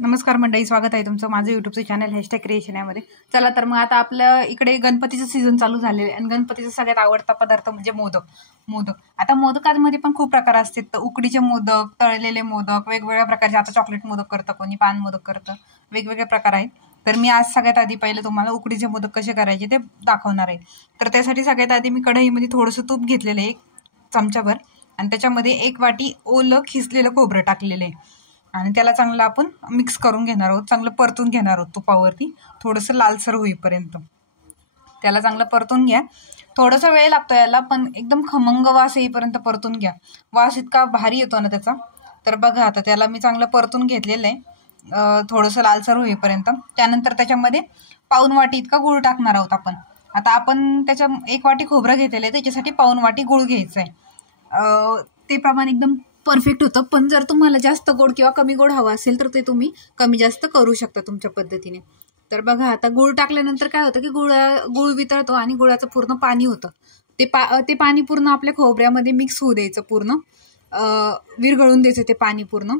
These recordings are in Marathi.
नमस्कार मंडळी, स्वागत आहे तुमचं माझं यूट्यूबचं चॅनल #क्रिएशन यामध्ये. चला तर मग आता आपल्या इकडे गणपतीचं सीझन चालू झालेलं आहे आणि गणपतीचा सगळ्यात आवडता पदार्थ म्हणजे मोदक. आता मोदकांमध्ये पण खूप प्रकार असतात. तर उकडीचे मोदक, तळलेले मोदक, वेगवेगळ्या प्रकारचे. आता चॉकलेट मोदक करतं, कोणी पान मोदक करतं, वेगवेगळे प्रकार आहेत. तर मी आज सगळ्यात आधी पहिले तुम्हाला उकडीचे मोदक कसे करायचे ते दाखवणार आहे. तर त्यासाठी सगळ्यात आधी मी कढईमध्ये थोडंसं तूप घेतलेलं आहे, 1 चमचाभर, आणि त्याच्यामध्ये 1 वाटी ओलं खिसलेलं खोबरं टाकलेलं आहे आणि त्याला चांगलं आपण मिक्स करून घेणार आहोत. चांगलं परतून घेणार आहोत तुपावरती, थोडंसं लालसर होईपर्यंत त्याला चांगलं परतून घ्या. थोडासा वेळ लागतो याला, पण एकदम खमंग वास येईपर्यंत परतून घ्या. वास इतका भारी येतो ना त्याचा. तर बघा, आता त्याला मी चांगलं परतून घेतलेलं आहे थोडंसं लालसर होईपर्यंत. त्यानंतर त्याच्यामध्ये पाऊण वाटी इतका गूळ टाकणार आहोत आपण. आता आपण 1 वाटी खोबरं घेतलेलं आहे, त्याच्यासाठी पाऊण वाटी गूळ घ्यायचं आहे. ते प्रमाण एकदम परफेक्ट होतं. पण जर तुम्हाला जास्त गोड किंवा कमी गोड हवं असेल तर ते तुम्ही कमी जास्त करू शकता तुमच्या पद्धतीने. तर बघा, आता गूळ टाकल्यानंतर काय होतं की गूळ वितळतो आणि गुळाचं पूर्ण पाणी होतं. ते पाणी पूर्ण आपल्या खोबऱ्यामध्ये मिक्स होऊ द्यायचं, पूर्ण विरघळून द्यायचं. ते पाणी पूर्ण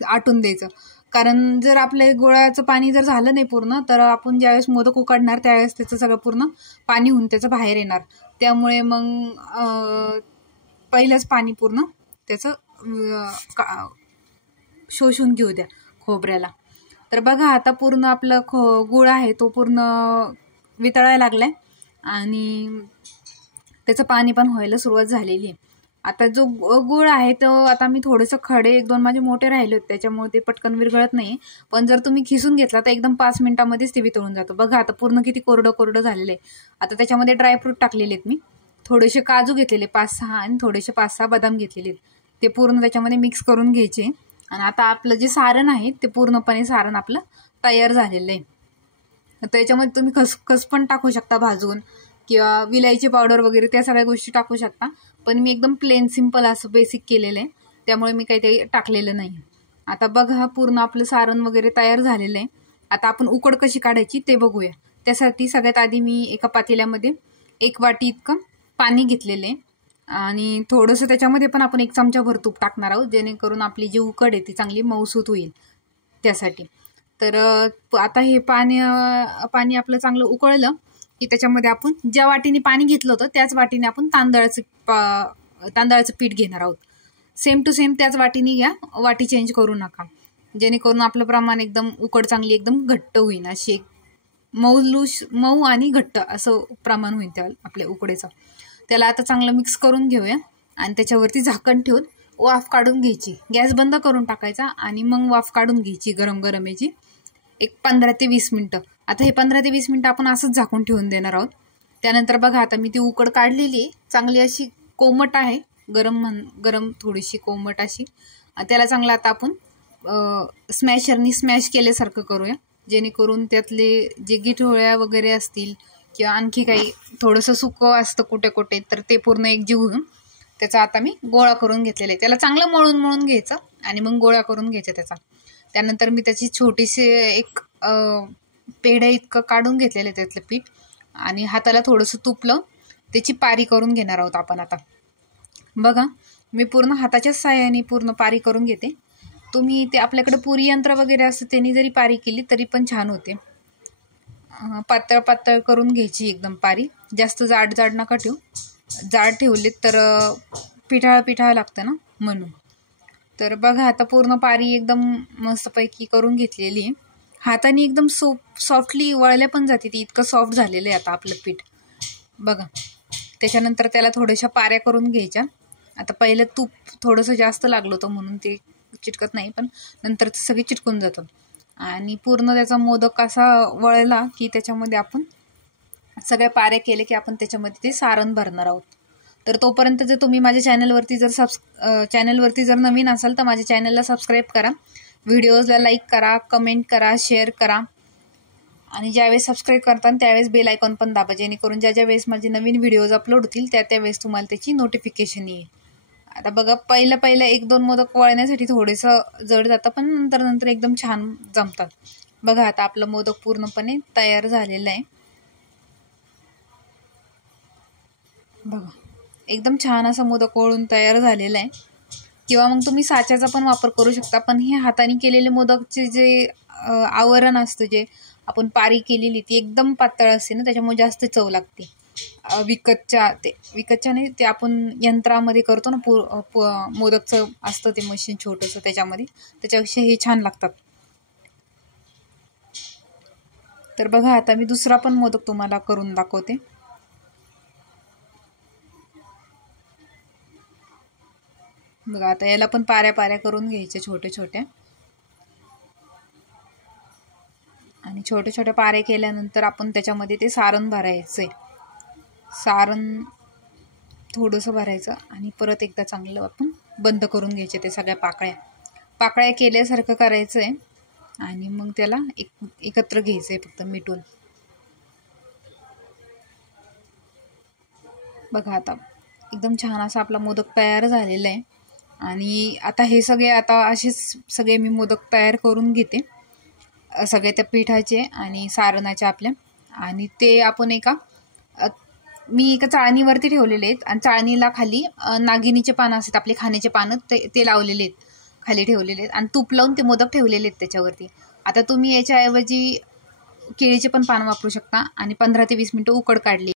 आटून द्यायचं. कारण जर आपल्या गुळाचं पाणी जर झालं नाही पूर्ण, तर आपण ज्यावेळेस मोदक उकडणार त्यावेळेस त्याचं सगळं पूर्ण पाणी होऊन त्याचं बाहेर येणार. त्यामुळे मग पहिलंच पाणी पूर्ण त्याचं शोषून घेऊ द्या खोबऱ्याला. तर बघा, आता पूर्ण आपलं गूळ आहे तो पूर्ण वितळायला लागलाय आणि त्याचं पाणी पण व्हायला सुरुवात झालेली आहे. आता जो गूळ आहे तो आता मी थोडंसं खडे 1-2 माझे मोठे राहिले होते, त्याच्यामुळे ते पटकन विरघळत नाही. पण जर तुम्ही खिसून घेतला तर एकदम 5 मिनिटांमध्येच ते वितळून जातं. बघा, आता पूर्ण किती कोरडं झालेलं आहे. आता त्याच्यामध्ये ड्रायफ्रूट टाकलेले आहेत मी. थोडेसे काजू घेतलेले 5-6 आणि थोडेसे 5-6 बदाम घेतलेले आहेत. ते पूर्ण त्याच्यामध्ये मिक्स करून घ्यायचे. आणि आता आपलं जे सारण आहे ते पूर्णपणे सारण आपलं तयार झालेलं आहे. त्याच्यामध्ये तुम्ही खसखस पण टाकू शकता भाजून, किंवा विलायची पावडर वगैरे त्या सगळ्या गोष्टी टाकू शकता. पण मी एकदम प्लेन सिम्पल असं बेसिक केलेलं आहे, त्यामुळे मी काही ते टाकलेलं नाही. आता बघा, पूर्ण आपलं सारण वगैरे तयार झालेलं आहे. आता आपण उकड कशी काढायची ते बघूया. त्यासाठी सगळ्यात आधी मी एका पातेल्यामध्ये 1 वाटी इतकं पाणी घेतलेलं आहे आणि थोडंसं त्याच्यामध्ये पण आपण 1 चमचाभर तूप टाकणार आहोत, जेणेकरून आपली जी उकड आहे ती चांगली मऊसूत होईल त्यासाठी. तर आता हे पाणी आपलं चांगलं उकळलं की त्याच्यामध्ये आपण ज्या वाटीने पाणी घेतलं होतं त्याच वाटीने आपण तांदळाचं पीठ घेणार आहोत. सेम टू सेम त्याच वाटीने घ्या, वाटी चेंज करू नका, जेणेकरून आपलं प्रमाण एकदम उकड चांगली एकदम घट्ट होईल. अशी एक मऊ आणि घट्ट असं प्रमाण होईल त्या आपल्या उकडीचं. त्याला आता चांगलं मिक्स करून घेऊया आणि त्याच्यावरती झाकण ठेवून वाफ काढून घ्यायची. गॅस बंद करून टाकायचा आणि मग वाफ काढून घ्यायची गरम गरम याची, एक 15 ते 20 मिनटं. आता हे 15 ते 20 मिनटं आपण असंच झाकून ठेवून देणार आहोत. त्यानंतर बघा, आता मी ती उकड काढलेली आहे, चांगली अशी कोमट आहे, गरम थोडीशी कोमट अशी. त्याला चांगलं आता आपण स्मॅशरनी स्मॅश केल्यासारखं करूया, जेणेकरून त्यातले जे गिठोळ्या वगैरे असतील किंवा आणखी काही थोडंसं सुकं असतं कुठे कुठे, तर ते पूर्ण एकजीव होऊन त्याचा आता मी गोळा करून घेतलेला आहे. त्याला चांगलं मळून घ्यायचं आणि मग गोळा करून घ्यायचा त्याचा. त्यानंतर मी त्याची छोटीशी एक पेढा इतकं काढून घेतलेलं आहे त्यातलं पीठ आणि हाताला थोडंसं तूप लावून त्याची पारी करून घेणार आहोत आपण. आता बघा, मी पूर्ण हाताच्याच साहाय्याने पूर्ण पारी करून घेते. तुम्ही ते आपल्याकडे पुरी यंत्र वगैरे असतं त्यांनी जरी पारी केली तरी पण छान होते. पातळ करून घ्यायची एकदम पारी, जास्त जाड नका ठेवू. जाड ठेवले तर पिठाळं लागतं ना, म्हणून. तर बघा, आता पूर्ण पारी एकदम मस्तपैकी करून घेतलेली आहे. हाताने एकदम सॉफ्टली वळल्या पण जाते ती, इतकं सॉफ्ट झालेलं आहे आता आपलं पीठ. बघा, त्याच्यानंतर त्याला थोड्याशा पाऱ्या करून घ्यायच्या. आता पहिलं तूप थोडंसं जास्त लागलं होतं म्हणून ते चिटकत नाही, पण नंतर ते सगळे चिटकून जातं. आणि पूर्ण त्याचा मोदक असा वळला की त्याच्यामध्ये आपण सगळ्या पाऱ्या केल्या की आपण त्याच्यामध्ये ते सारण भरणार आहोत. तर तोपर्यंत जर तुम्ही माझ्या चॅनलवरती जर नवीन असाल तर माझ्या चॅनलला सबस्क्राईब करा, व्हिडिओजला लाईक करा, कमेंट करा, शेअर करा. आणि ज्यावेळेस सबस्क्राईब करता त्यावेळेस बेल आयकॉन पण दाबा, जेणेकरून ज्या वेळेस माझे नवीन व्हिडिओज अपलोड होतील त्यावेळेस तुम्हाला त्याची नोटिफिकेशन येईल. आता बघा, पहिलं 1-2 मोदक वळण्यासाठी थोडंसं जड जातं, पण नंतर एकदम छान जमतात. बघा, आता आपलं मोदक पूर्णपणे तयार झालेलं आहे. बघा, एकदम छान असा मोदक वळून तयार झालेला आहे. किंवा मग तुम्ही साच्याचा पण वापर करू शकता. पण हे हाताने केलेले मोदकचे जे आवरण असतं, जे आपण पारी केलेली ती एकदम पातळ असते ना, त्याच्यामुळे जास्त चव लागते. विकतच्या नाही, ते आपण यंत्रामध्ये करतो ना, मोदकचं असतं ते मशीन छोटंसं, त्याच्यापेक्षा हे छान लागतात. तर बघा आता मी दुसरा पण मोदक तुम्हाला करून दाखवते. बघा आता याला पण पाऱ्या करून घ्यायच्या छोट्या छोट्या. आणि छोट्या छोट्या पाऱ्या केल्यानंतर आपण त्याच्यामध्ये ते सारण भरायचंय. सारण थोडंसं भरायचं आणि परत एकदा चांगलं आपण बंद करून घ्यायचे. ते सगळ्या पाकळ्या केल्यासारखं करायचंय आणि मग त्याला एकत्र घ्यायचंय फक्त मिटून. बघा आता एकदम छान असा आपला मोदक तयार झालेला आहे. आणि आता हे असेच सगळे मी मोदक तयार करून घेते, सगळे त्या पिठाचे आणि सारणाचे आपल्या. आणि ते आपण मी एका चाळणीवरती ठेवलेले आहेत आणि चाळणीला खाली नागिनीचे पानं असतात, आपले खाण्याचे पानं, ते लावलेले आहेत, खाली ठेवलेले आहेत आणि तूप लावून ते मोदक ठेवलेले आहेत त्याच्यावरती. आता तुम्ही याच्याऐवजी केळीचे पण पान वापरू शकता आणि 15 ते 20 मिनिटं उकड काढली